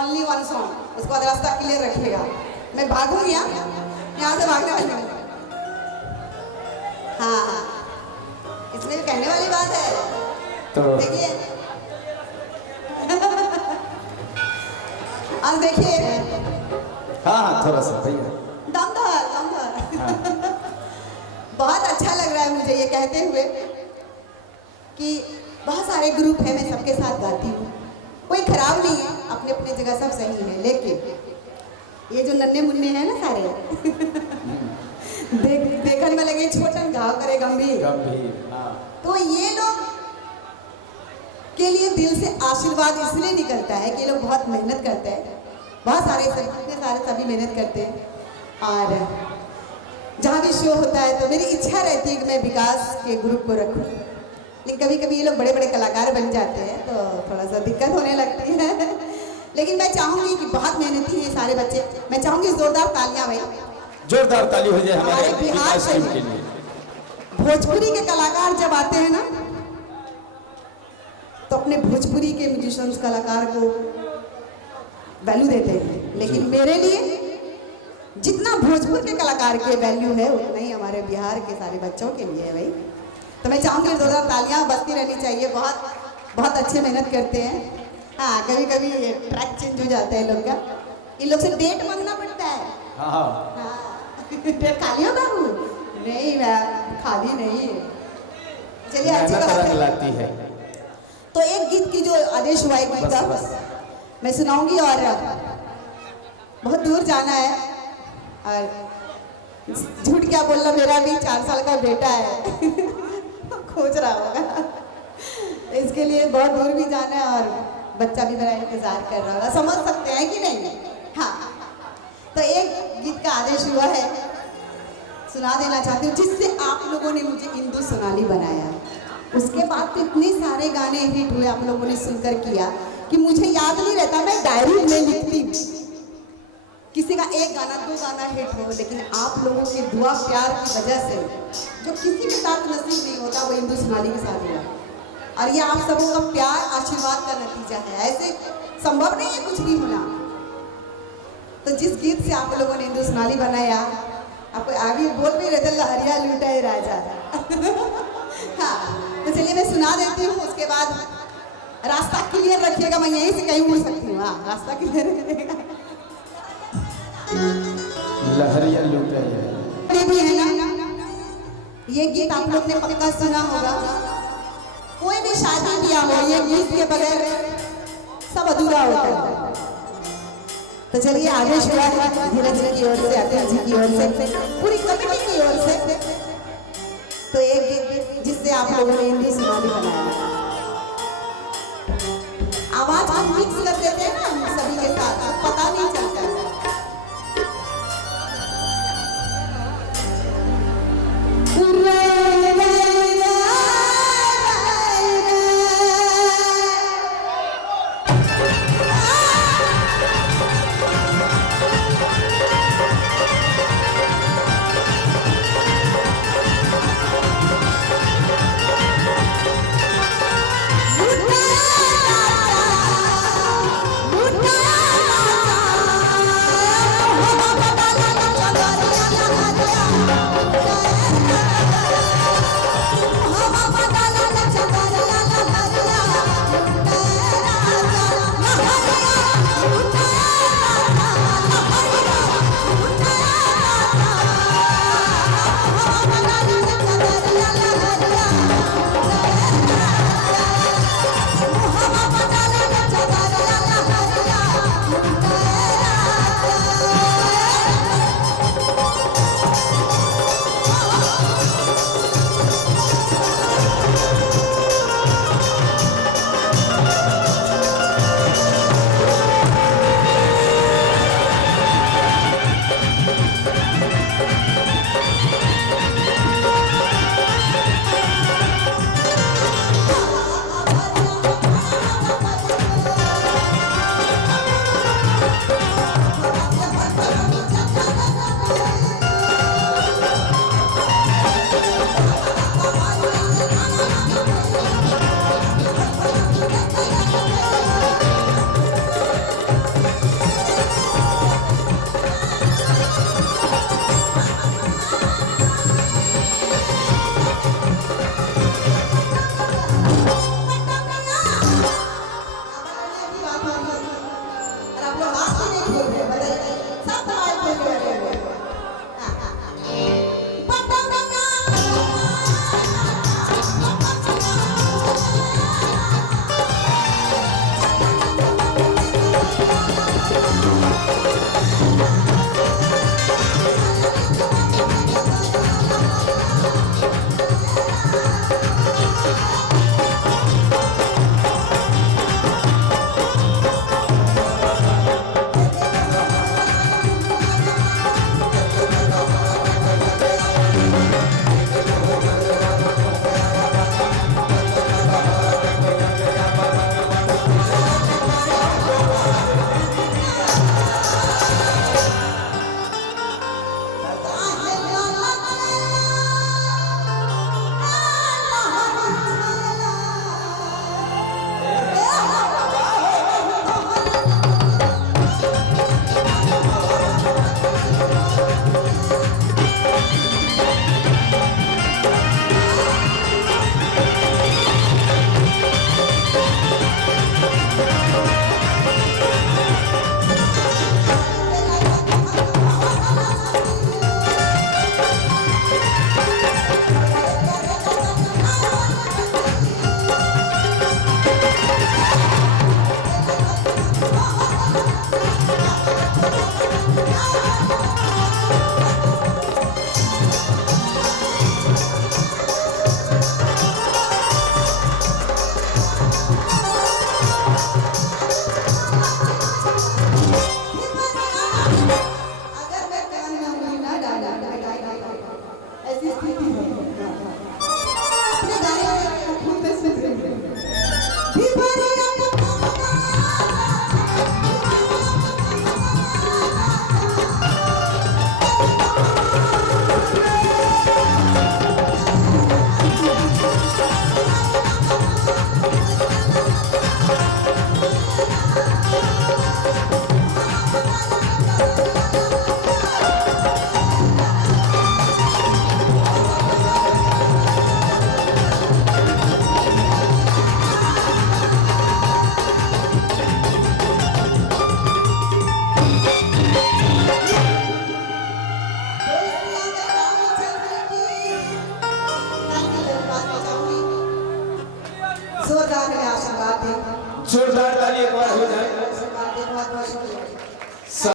Only one song, उसके बाद रास्ता क्लियर रखिएगा। मैं भागूंगी यहाँ से भागने वाली हूँ। हाँ, इसमें कहने वाली बात है तो देखिए। अब देखिए, हाँ थोड़ा सा भैया दमदार बहुत अच्छा लग रहा है मुझे ये कहते हुए कि बहुत सारे ग्रुप हैं, मैं सबके साथ गाती हूँ, कोई खराब नहीं है, अपने अपने जगह सब सही है। लेकिन ये जो नन्हे मुन्ने हैं ना सारे देखने में लगे छोटन घाव करे गंभीर, हाँ। तो ये लोग के लिए दिल से आशीर्वाद इसलिए निकलता है कि ये लोग बहुत मेहनत करते हैं, बहुत सारे जितने सारे सभी मेहनत करते हैं। और जहाँ भी शो होता है तो मेरी इच्छा रहती है कि मैं विकास के ग्रुप को रखूं, लेकिन कभी कभी ये लोग बड़े बड़े कलाकार बन जाते हैं तो थोड़ा सा दिक्कत होने लगती है। लेकिन मैं चाहूँगी कि बहुत मेहनती हैं सारे बच्चे, मैं चाहूँगी जोरदार तालियां भाई, जोरदार ताली हो जाए हमारे बिहार से। के लिए भोजपुरी के कलाकार जब आते हैं ना तो अपने भोजपुरी के म्यूजिशियंस कलाकार को वैल्यू देते हैं, लेकिन मेरे लिए जितना भोजपुर के कलाकार के वैल्यू है उतना ही हमारे बिहार के सारे बच्चों के लिए है भाई। तो मैं चाहूँगी जोरदार तालियां बजती रहनी चाहिए, बहुत बहुत अच्छे मेहनत करते हैं। हाँ, कभी कभी ट्रैक चेंज हो जाता है लोग का, इन लोग से डेट मांगना पड़ता है। हाँ डेट खाली हो बाबू? नहीं मैम खाली नहीं है। चलिए अच्छी बात लाती है। तो एक गीत की जो आदेश हुआ एक गीत का मैं सुनाऊंगी, और बहुत दूर जाना है, और झूठ क्या बोलना, मेरा भी 4 साल का बेटा है खोज रहा होगा, इसके लिए बहुत दूर भी जाना है और बच्चा भी मेरा इंतजार कर रहा होगा, समझ सकते हैं कि नहीं। हाँ, तो एक गीत का आदेश हुआ है, सुना देना चाहती हूँ, जिससे आप लोगों ने मुझे इंदु सोनाली बनाया। उसके बाद तो इतने सारे गाने हिट हुए आप लोगों ने सुनकर किया कि मुझे याद नहीं रहता, मैं डायरी में लिखती हूँ किसी का 1 गाना 2 गाना हिट हो, लेकिन आप लोगों के दुआ प्यार की वजह से जो किसी के साथ नसीब नहीं होता वो इंदु सोनाली के साथ हुआ, और ये आप सबों का प्यार आशीर्वाद का नतीजा है। ऐसे संभव नहीं है कुछ भी होना। तो जिस गीत से आप लोगों ने इंदु सोनाली बनाया, आपको अभी बोल भी रहे थे लहरिया लुटाए राजा हाँ, तो चलिए मैं सुना देती हूँ, उसके बाद रास्ता क्लियर रखिएगा, मैं यहीं से कहीं उड़ सकती हूँ। हाँ, रास्ता क्लियर रखिएगा। लहरिया लुटाए भी है ना, ये गीत आप लोग ने पक्का सुना होगा। कोई भी शादी किया हो, ये गीत के बगैर सब अधूरा होता है। तो चलिए आदेश हुआ है धीरज जी की ओर से, अतुल जी की ओर से, पूरी कमेटी की ओर से, तो एक गीत जिससे आप लोगों ने इंदु सोनाली बनाया। आवाज हम मिक्स कर देते हैं ना हम सभी के साथ, तो पता नहीं चलता है। लोग हाथ ही नहीं खोल रहे, बताइए सब मोबाइल खोल के बैठे हुए हैं। हाँ, हाँ, हाँ। पप्पा गंगा